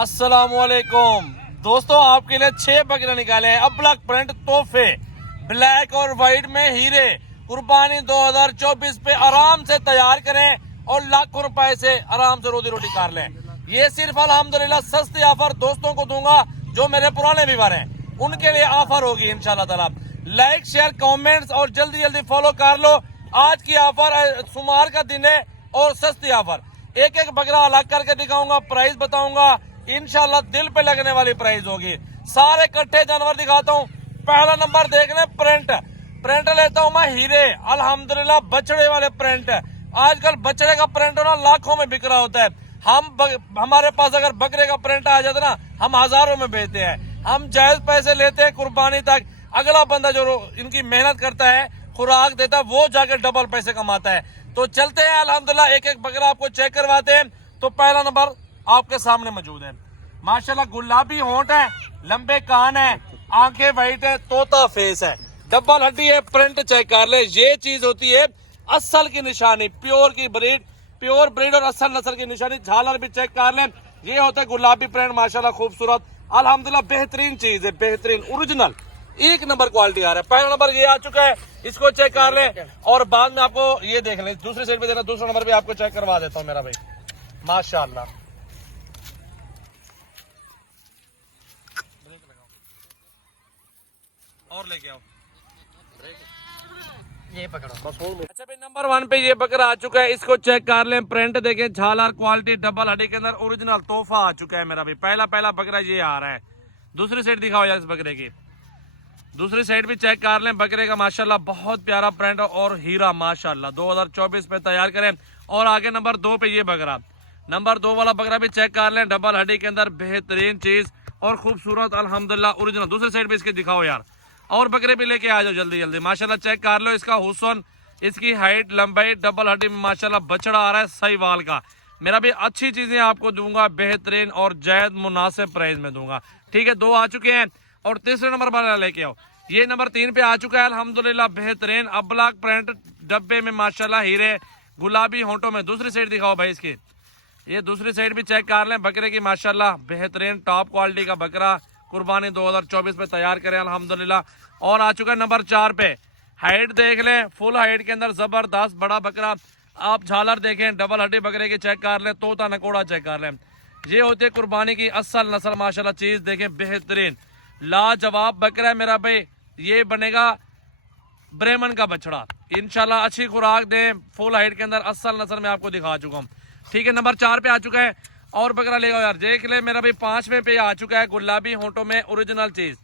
अस्सलामुअलैकुम दोस्तों, आपके लिए 6 बकरे निकाले हैं। अब्लक प्रिंट तोहफे ब्लैक और व्हाइट में हीरे कुर्बानी 2024 पे आराम से तैयार करें और लाखों रुपए से आराम से रोजी रोटी कर लें। ये सिर्फ अल्हम्दुलिल्लाह सस्ती ऑफर दोस्तों को दूंगा जो मेरे पुराने व्यूअर हैं, उनके लिए ऑफर होगी इंशाल्लाह ताला। लाइक शेयर कमेंट्स और जल्दी जल्दी फॉलो कर लो। आज की ऑफर सोमवार का दिन है और सस्ती ऑफर। एक एक बकरा अलग करके दिखाऊंगा, प्राइस बताऊंगा, इंशाल्लाह दिल पे लगने वाली प्राइस होगी। सारे इकट्ठे जानवर दिखाता हूँ। पहला नंबर देख लें, प्रिंट लेता हूँ मैं हीरे, अल्हम्दुलिल्लाह बछड़े वाले प्रिंट। आजकल बछड़े का प्रिंट ना लाखों में बिक रहा होता है। हमारे पास अगर बकरे का प्रिंट आ जाता ना, हम हजारों में बेचते हैं। हम जायज पैसे लेते हैं कुर्बानी तक। अगला बंदा जो इनकी मेहनत करता है, खुराक देता है, वो जाकर डबल पैसे कमाता है। तो चलते हैं अल्हम्दुलिल्लाह, एक एक बकरा आपको चेक करवाते हैं। तो पहला नंबर आपके सामने मौजूद है। माशाल्लाह गुलाबी होंठ है, लंबे कान है, आंखें वाइट है, तोता फेस है, डबल हड्डी है। प्रिंट चेक कर ले, ये चीज होती है असल की निशानी, प्योर ब्रीड और असल नस्ल की निशानी। झालर भी चेक कर ले, ये होता है गुलाबी प्रिंट। माशाल्लाह खूबसूरत, अल्हम्दुलिल्लाह बेहतरीन चीज है, बेहतरीन ओरिजिनल एक नंबर क्वालिटी आ रहा है। पहला नंबर ये आ चुका है, इसको चेक कर ले और बाद में आपको ये देख ले, दूसरी साइड पे देना, दूसरा नंबर भी आपको चेक करवा देता हूँ मेरा भाई। माशाल्लाह और लेके आओ, ये पकड़ो बस। अच्छा भाई, नंबर 1 पे ये बकरा आ चुका है, इसको चेक कर लें। प्रिंट देखें, झालर क्वालिटी, डबल हड्डी के अंदर ओरिजिनल तोहफा आ चुका है मेरा भाई। पहला बकरा ये आ रहा है। दूसरी साइड दिखाओ यार, इस बकरे की दूसरी साइड भी चेक कर लें। बकरे का माशाल्लाह बहुत प्यारा प्रिंट और हीरा माशाल्लाह 2024 में तैयार करें। और आगे नंबर 2 पे ये बकरा, नंबर 2 वाला बकरा भी चेक कर लें। डबल हड्डी के अंदर बेहतरीन चीज और खूबसूरत अल्हम्दुलिल्लाह ओरिजिनल। दूसरी साइड भी इसकी दिखाओ यार, और बकरे भी लेके आ जाओ जल्दी जल्दी। माशाल्लाह चेक कर लो इसका हुस्न, इसकी हाइट, लंबाई, डबल हड्डी में माशाल्लाह बछड़ा आ रहा है सहीवाल का। मेरा भी अच्छी चीजें आपको दूंगा, बेहतरीन और जायज मुनासिब प्राइस में दूंगा। ठीक है, 2 आ चुके हैं और तीसरे नंबर वाला लेके आओ। ये नंबर 3 पे आ चुका है अल्हम्दुलिल्लाह बेहतरीन अब्लक प्रिंट, डब्बे में माशाल्लाह हीरे, गुलाबी होंठों में। दूसरी साइड दिखाओ भाई इसकी, ये दूसरी साइड भी चेक कर लें। बकरे की माशाल्लाह बेहतरीन टॉप क्वालिटी का बकरा कुर्बानी 2024 में तैयार करें अल्हम्दुलिल्लाह। और आ चुका है नंबर 4 पे। हाइट देख लें, फुल हाइट के अंदर जबरदस्त बड़ा बकरा। आप झालर देखें, डबल हड्डी बकरे की चेक कर लें, तोता नकोड़ा चेक कर लें। ये होती है कुर्बानी की असल नस्ल। माशाल्लाह चीज देखें, बेहतरीन लाजवाब बकरा है मेरा भाई। ये बनेगा ब्रेमन का बछड़ा इंशाल्लाह। अच्छी खुराक दें, फुल हाइट के अंदर असल नस्ल में आपको दिखा चुका हूँ। ठीक है, नंबर 4 पे आ चुका है और बकरा ले आओ यार, देख ले मेरा भाई। 5वें पे आ चुका है, गुलाबी होंठों में ओरिजिनल चीज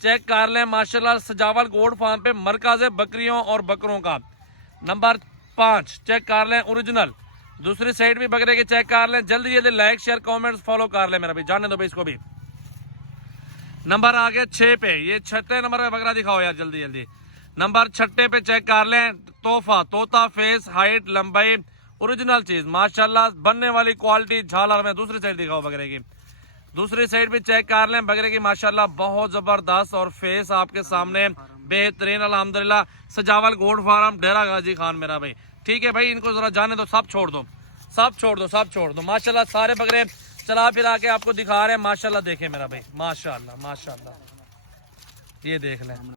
चेक कर लें। माशाल्लाह सजावल गोड फार्म पे मरकज है बकरियों और बकरों का। नंबर 5 चेक कर लें ओरिजिनल। दूसरी साइड भी बकरे की चेक कर लें। जल्दी जल्दी लाइक शेयर कमेंट्स फॉलो कर लें मेरा भाई, जाने दो भाई इसको भी। नंबर आ गया 6 पे, ये 6ठे नंबर पे बकरा दिखाओ यार जल्दी जल्दी। नंबर 6 पे चेक कर लें, तोहफा, तोता फेस, हाइट, लंबाई, ओरिजिनल चीज माशाल्लाह बनने वाली क्वालिटी, झालर में। दूसरी साइड दिखाओ बकरे की, दूसरी साइड भी चेक कर लें बकरे की। माशाल्लाह बहुत जबरदस्त और फेस आपके सामने बेहतरीन अल्हम्दुलिल्लाह। सजावल गोड फार्म, डेरा गाजी खान मेरा भाई। ठीक है भाई, इनको जरा जाने दो, सब छोड़ दो, सब छोड़ दो, सब छोड़ दो। माशाल्लाह सारे बकरे चला फिरा के आपको दिखा रहे हैं। माशाल्लाह देखें मेरा भाई, माशाल्लाह माशाल्लाह ये देख लें।